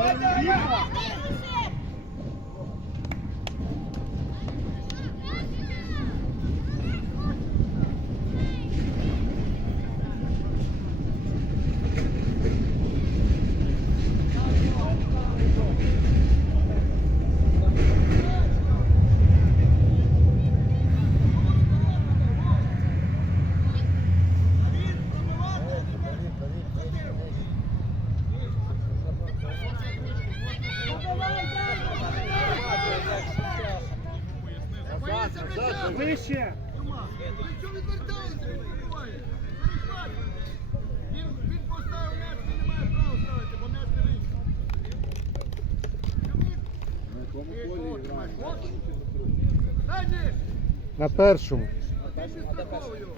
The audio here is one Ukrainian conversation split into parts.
我叫你扫 Вище. Ви що відвертаєте? Він, він поставив м'яч, він не має права ставити, бо м'яч не вийшов. На першому. Ти підстраховуй його.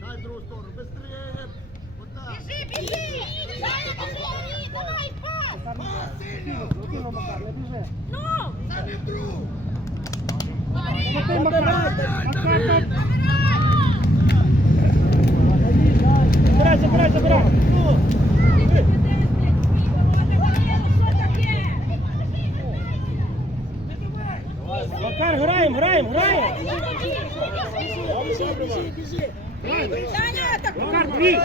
Дай другу сторону, быстрее! Біжи, біжи! Біжи! Давай, пас! Пас, сильно! Спокійно, Макар, не біжи. Ну! Самі в другу! Спокійно, Макар. Макар, так. Забирай, забирай, забирай. Макар, граємо, граємо, граємо. Саня, так Макар, дві.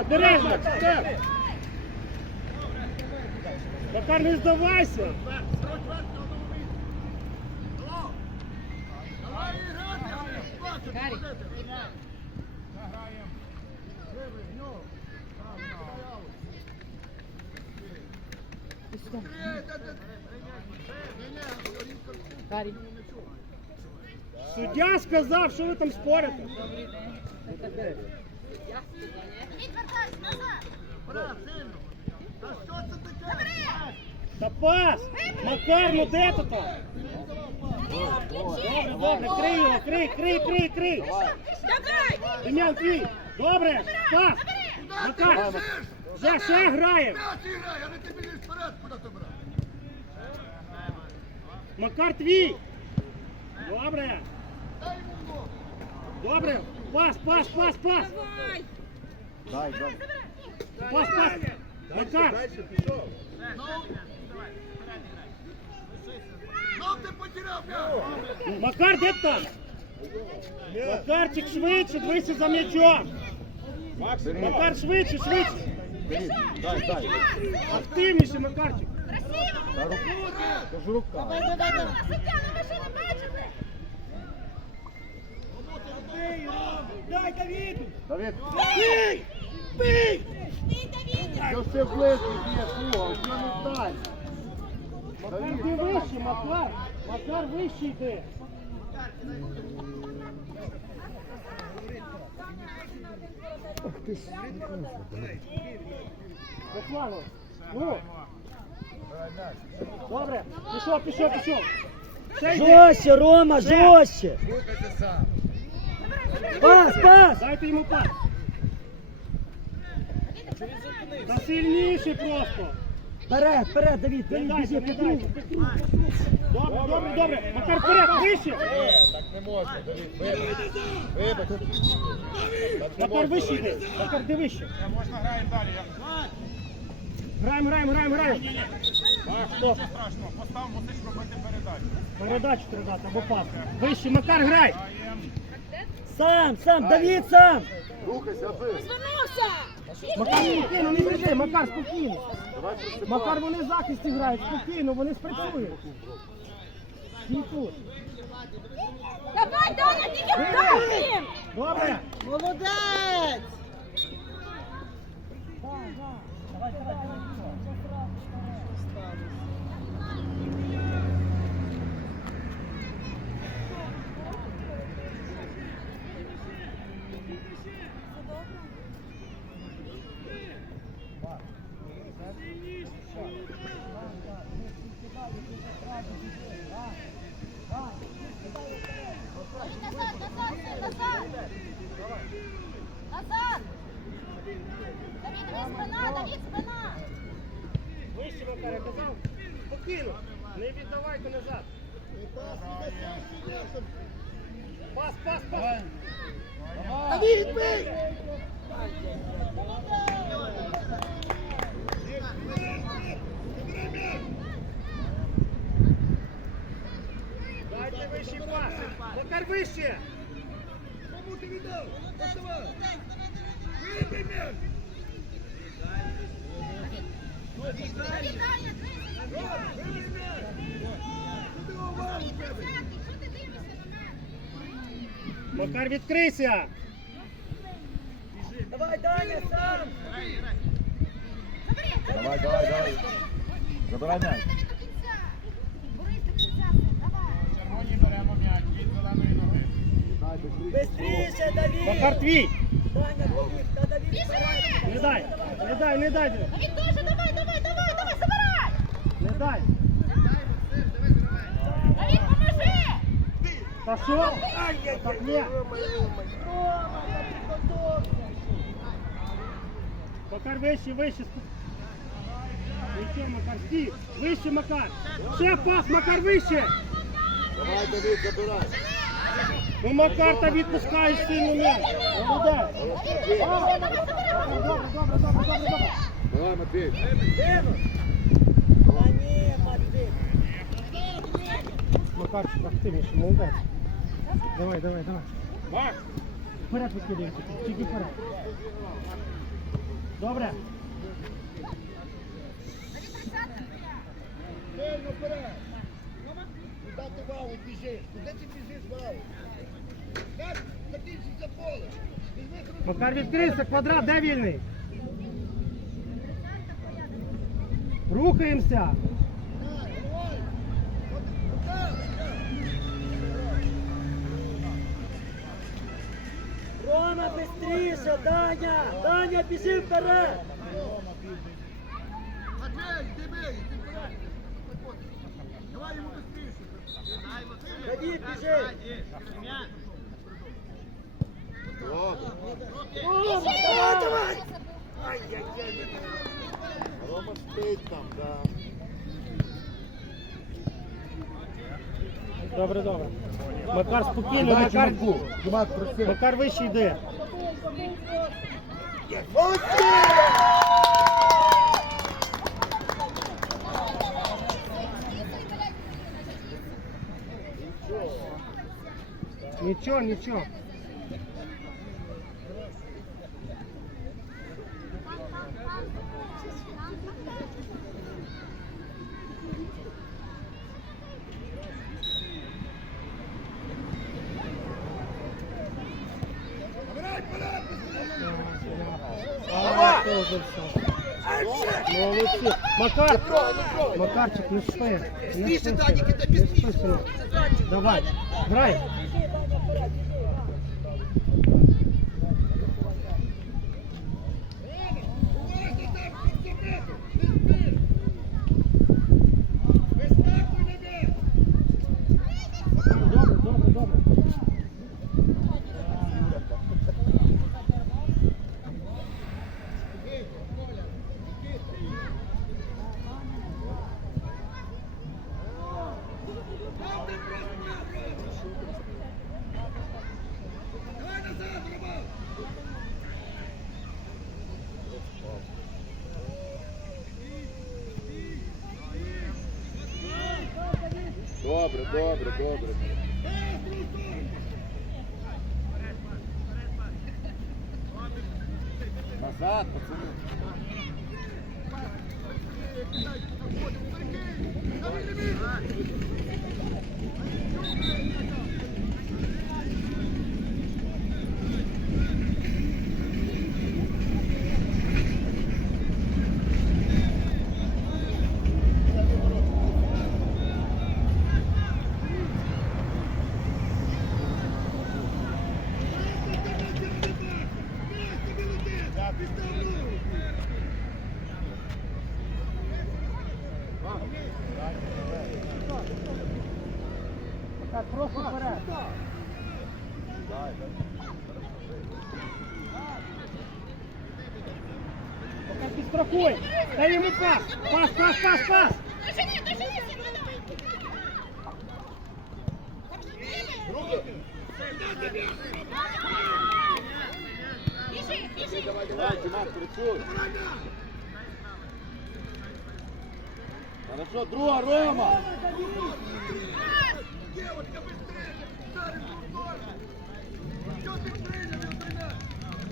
Обережно. Макар, не здавайся. Алло! Давай грати, а не плачуть, ходити. Живий, ну. Там, стояв. Быстрее, да, да. Ні-ні, Горінка, Суддя сказав, що ви там спорите. відвертайся назад! Та пас! Макар, ну де ти там? Включи! Добре, крий його, крий, крий, крий, крий. Дем'ян, крий. Добре, пас. Макар, ще, ще грає. М'яч грай, а не ти біжиш вперед, куди ти брат? Макар твій. Добре, добре. Пас, пас, пас, пас. Пас, пас. Макар, Ну. Ну, ти. Макар, де там? Макарчик швидше, дивися за м'ячом. Макар швидше, швидше. Активніше, Макарчик. Красиво! Давай, давай, давай! Суддя, ну ви що не бачили? Дай Давіду. Давид, Бий! Бий! Стій, все близько є, слуга, що не дай. Макар, йди вище, Макар. Макар вище йди. Руслану, ну. Добре, пішов, пішов, пішов. Ще. Жорстче, Рома, жорстче. Пас, пас. Дайте йому пас. Та сильніше просто. Вперед, вперед, Давід, Не Давід, дайте, біжи, не Петру. дайте, Петру. Добре, добре, добре. Макар вперед, вище. Так не можна, Давид, вибач. Вибач. Так не Макар можна. вище йди. Макар, ти вище. Можна граємо далі. Граємо, граємо, граємо, граємо. Нічого страшного, постав, мусиш робити передачу. Передачу треба дати або пас. Вище, Макар, грай. Сам, сам, Давід, сам. Рухайся, аби. Звернувся! Макар, спокійно, не біжи, Макар, спокійно. Макар, вони в захисті грають, спокійно, вони спрацюють. Тут. Давай, Даня, тільки вдарим! Добре. Молодець. Назад, Назад! Давид, Давид, спина, Давид, спина! Вище, Макар, я казав. Спокійно. Не віддавайте назад. Пас, пас, пас. Давид, бий! Дайте вищий пас. Макар вище. Кому ти віддав? Доставай! Вибий м'яч! Давид, Даня, двигайся. Ром, вибий м'яч! Куди увагу Давид, тебе? тридцятий, що ти дивишся на мене? Макар, відкрийся. Давай, Даня, сам. Забери, Давай, давай, давай. Забирай м'яч. Давид, до кінця. Борись до кінця, син, давай. Червоні беремо м'яч від зеленої ноги. Быстріше, Давид. Макар твій. Даня, Давид, та Давид, Біжи! Не дай, не дай, не дай. Давид, теж, давай, давай, давай, давай, забирай! Не дай. Давид, поможи! Що? Так ні. Макар вище, вище. Вище, Макар, стій. Вище, Макар. Ще пас, Макар, вище. Давай, Давид, забирай. Ну, Макар, та відпускаєш сильно м'яч. Добре, добре, добре, добре, добре. Давай, Матвій. Макарчик активніше, молодець. Давай, давай, давай. Макс, Вперед викидаємо, тільки вперед. Добре. Сильно вперед! Куди ти валу біжиш? Куди ти біжиш валу? Макар відкрився, квадрат, де вільний? Рухаємося. Рома, быстріше, Даня. Даня, біжи вперед. Давай йому быстріше. Давид, біжи. Рома спить там, да. Добре, добре. Макар спокійно, Макар, Димак, просив. Макар вище йде. Нічого, нічого. А, тоже все. Молодці. Макар, Макарчик, не спи. Не спи, не спи, синок. Давай, грай. Уважно там, під метр. Не спиш. Вискакуй на м'яч. Добре, добре, добре. Давай назад, Роман. Добре, добре. Назад, пацани. Так, просто вперед. Пока підстрахуй. Дай йому пас. Пас, пас, пас, пас. Дожини, дожини, давай! Руки. Біжи, біжи. Давай, Диман, працюй. Хорошо, друга, Рома.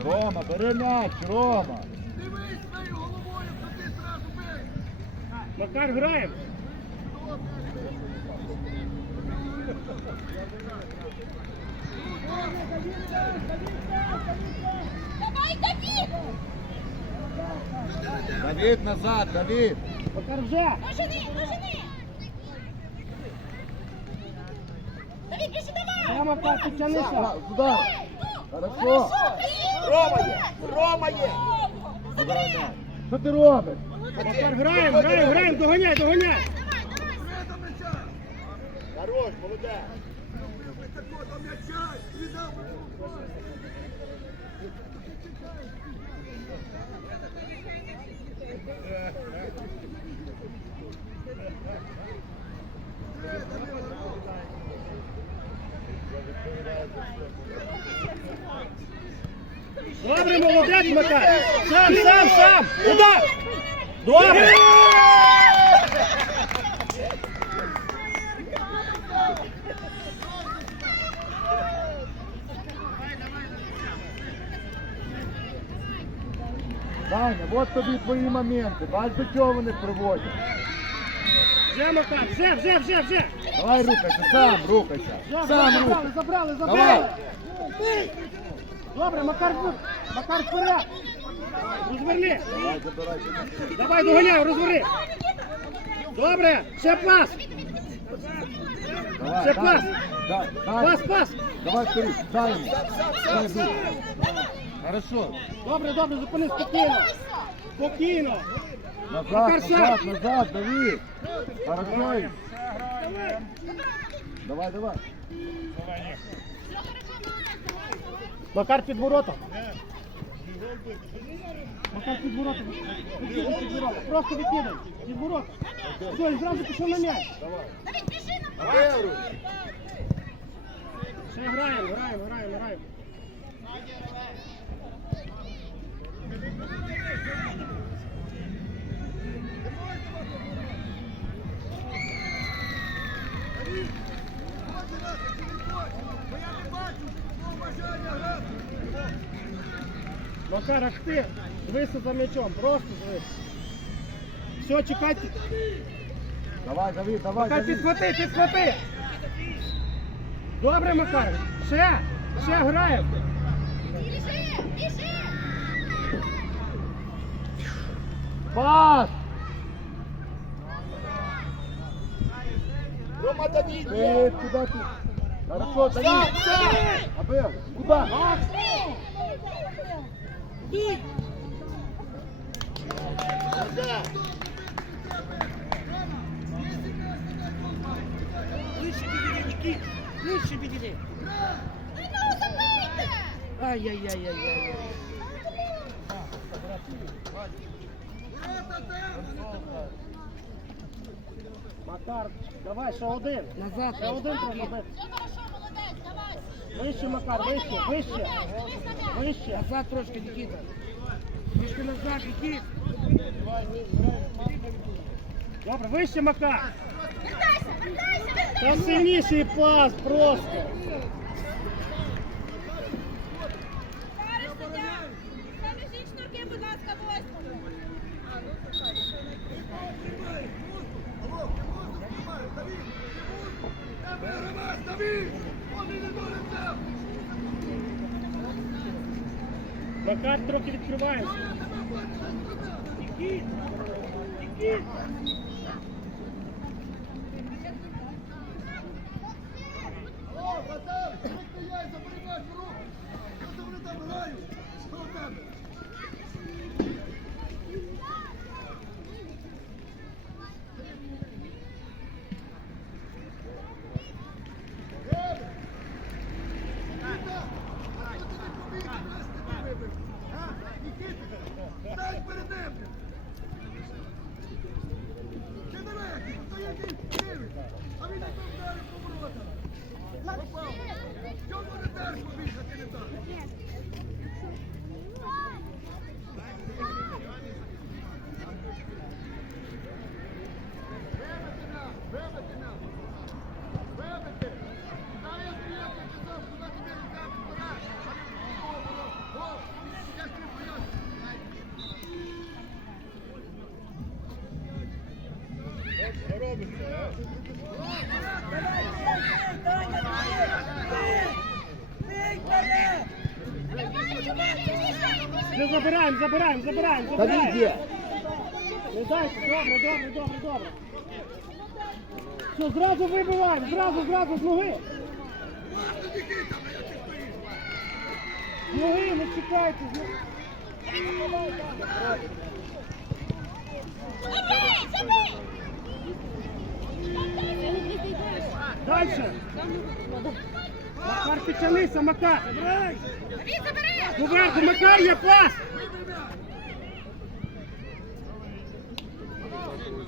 Рома, бери м'яч, Рома. Дивись своєю головою, ти зразу бей! Макар, граємо. Давай, Давид. Давид назад, Давид. Макар вже. Дожени, дожени. Давид, біжи давай. Да, Макар, підтягнися. Туда. Хорошо. Рома є, Рома є. М'яч. Що ти робиш? Макар, граємо, граємо, граємо, доганяй, доганяй. До! Хорош, молодець. До віддав Добре, молодець, Макар. Сам, сам, сам. Удар. Добре. Даня, от тобі твої моменти. Бач, до чого вони приводять. Вже, Макар, вже, вже, вже, вже. Давай рухайся, сам рухайся. Сам забрали, рухайся. забрали, забрали. Давай. Добре, Макар, Макар вперед. Розверни. Давай, доганяй, розверни. Добре, ще пас. Ще пас. Пас, пас. Давай вперед, дай. Дай. Хорошо. Добре, добре, зупини спокійно. Спокійно. Назад, назад, назад, Давид. Хорошо. Давай, давай. Макар під ворота. Макар під ворота. Відкидай під ворота. Просто відкидай. Під ворота. Все, і зразу пішов на м'яч. Давид, біжи на Давай. Ще граємо, граємо, граємо, граємо. Ходь нас, якщо не хочеш, бо я не бачу твого бажання грати. Макар, ти. Звися за м'ячом, просто звися. Все, чекайте. Давай, Давид, давай, Макар, Давид. підхвати, підхвати. Добре, Макар. Ще, ще граємо. Біжи, біжи. Пас. Рома Давид! Э, куда ты? Хорошо, Давид. Абел, куда? Ближче підійди, Нікіт. Ближче підійди. Ну. Ай-яй-яй-яй-яй. Макар, давай, ще один. Назад. Ще один треба Вище, Макар, вище, вище, вище. Назад трошки, Нікіта. Трішки назад, Нікіт. Добре, вище, Макар. Вертайся, вертайся, Та вертайся. сильніший пас просто. Зараз суддя. Зав'яжіть шнурки, будь ласка, восьмому. Давид! Макар трохи відкривається. Нікіт. Нікіт. О, братан, як ти яйця перебач руку! Що це вони там грають? Що у тебе? Ей! Нікіта! А що ти не побіг? Раз ти не вибив? А? Нікіта! Стань перед ним! Ти диви, стоїть і дивиться, а він не вдарив по воротах. Попав. Чому не держиш? Що робиться, а? Давай, бей, Даня, бей! Бей, вперед! Забираємо, забираємо, забираємо, Та забираємо. є. Не дайте, добре, добре, добре, добре. Все, зразу вибиваємо, зразу, зразу з ноги. З ноги, не чекайте. з ноги. Дальше. Макар, підтягнися, Макар. Поверху, Макар, є пас.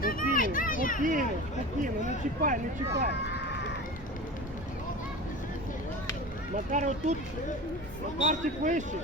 Спокійно, спокійно, спокійно, не чіпай, не чіпай. Макар отут, Макарчик вище.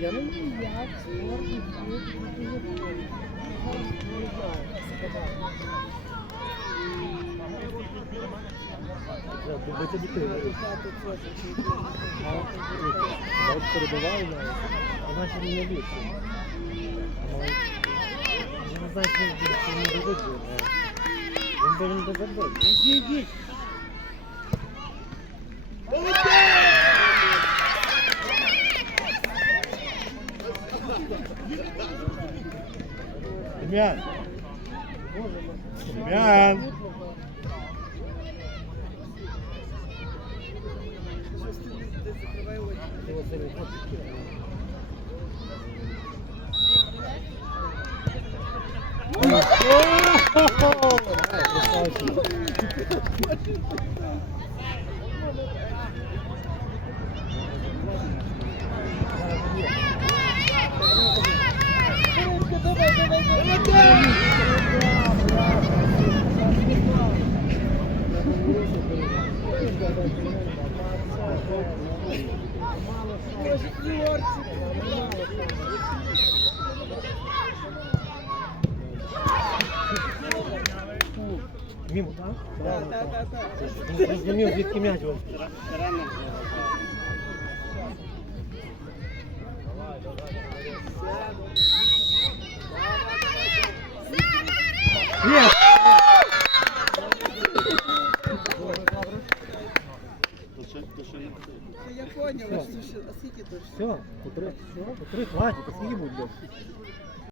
Yanım ya. Ya gurbete bir kere. Başları da var ya. Ama şimdi ne diyorsun? Ama şimdi ne diyor? Benim de böyle. Gir. Дем'ян. Дем'ян. Мимо, так? Так, так, так. Він зрозумів, звідки м'яч був. Є! Я поняла, що ще, а скільки то? Все, по три, по три, хватить, по скільки буде?